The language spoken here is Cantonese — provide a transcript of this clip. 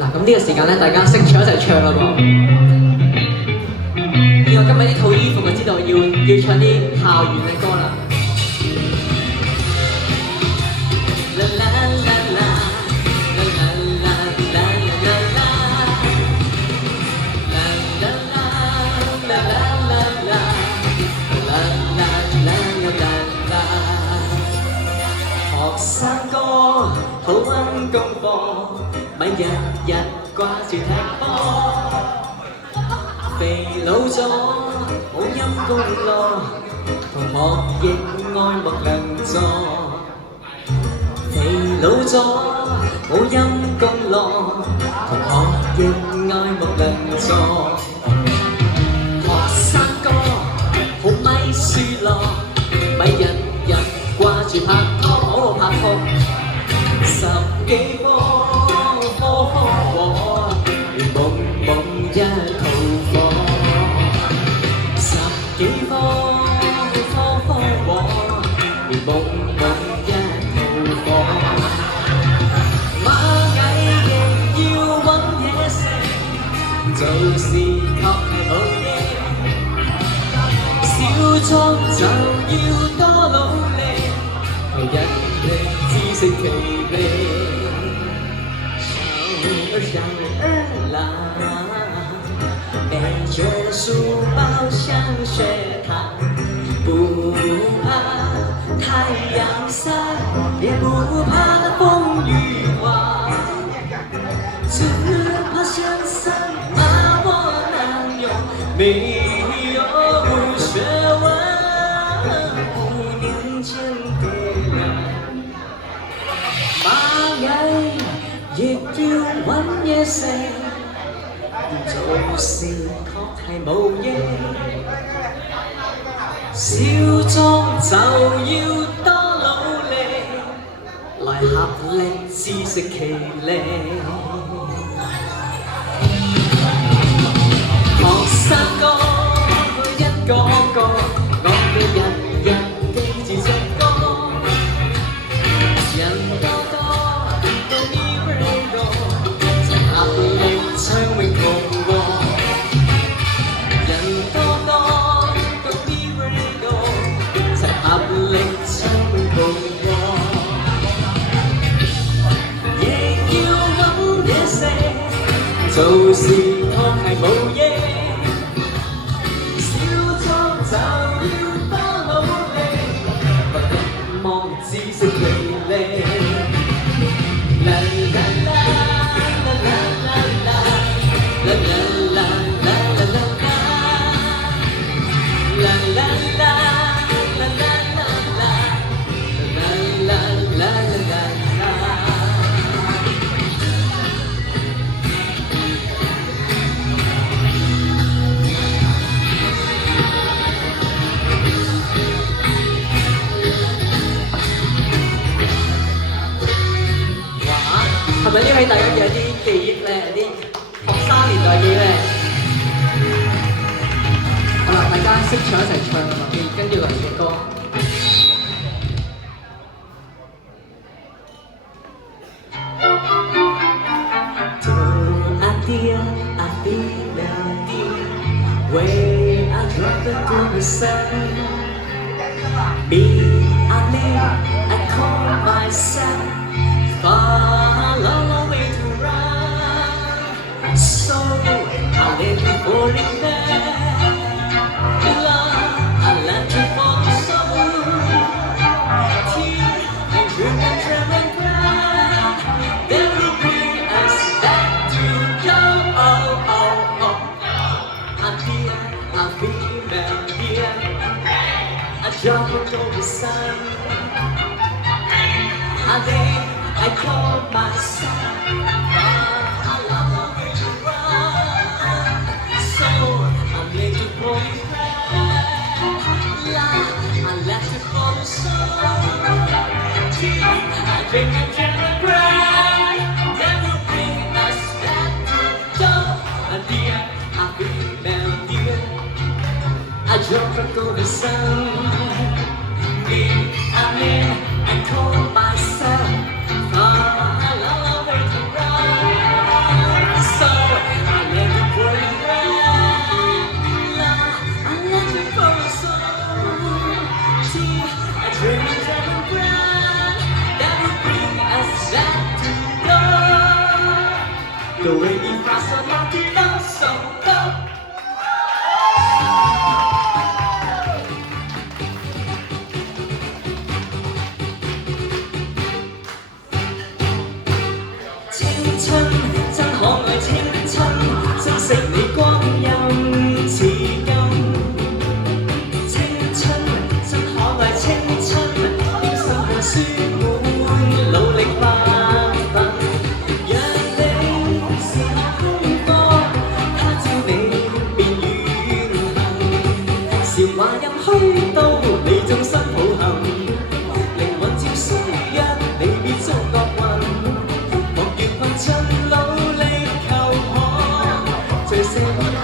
嗱，咁呢個時間咧，大家識唱一齊唱啦噃。見我今日呢套衣服，就知道要唱啲校園嘅歌啦。啦啦啦啦，啦啦啦啦啦啦啦，啦啦啦啦啦啦啦，啦啦啦啦啦。學生哥好溫功課。咪日日掛住踢波，肥老咗冇陰功咯，同學亦愛莫能助。肥老咗冇陰功咯，同學亦愛莫能助。學生哥好咪輸咯，咪日日掛住拍拖，好拍拖十幾科。一套課，十幾科科科課，連夢一套課。螞蟻亦要揾嘢食，做事確係好嘢。小莊就要多努力，求人哋自食其力。上兒郎。背着書包向學堂，不怕太陽曬，也不怕那風雨刮，只怕先生罵我難用，沒有學問，5年前的人。螞蟻亦要揾嘢食。做事確係冇益，小莊就要多努力，來合力自食其力。學生哥一個個，我哋日日記住隻歌，人多多到呢個，合力唱永同。做事確係冇益，小莊就要多努力，不忘自食其力。啦啦啦啦啦啦啦啦啦啦啦啦啦啦啦啦係咪呢位大家有啲記憶咧？有啲學生年代記憶咧？好啦，大家識唱一齊唱啦，跟住嚟嘅歌。Far long way to run, so I let you fall in there. Love, I let you fall so. Tears and dream and cry, they will bring us back to you. Oh, oh, oh. I'm here, I'm female here. I jump over the sun. I call myself a long way to run, so I make you for me cry. I let you fall so. I drink and cry. That will bring us back to joy, dear. I'll be there, dear. I jump over the sun. I'm in. I call myself. I love it to run. Do re mi fa sol la ti do so do。青春真可愛，青春珍惜你光陰似金。青春真可愛，青春點心下書本努力發奮，讓你是我空歌，他朝你便遠行。韶華任虛度，你終身抱憾，靈魂照衰一你別遭惡運。盡努力求學，在社會。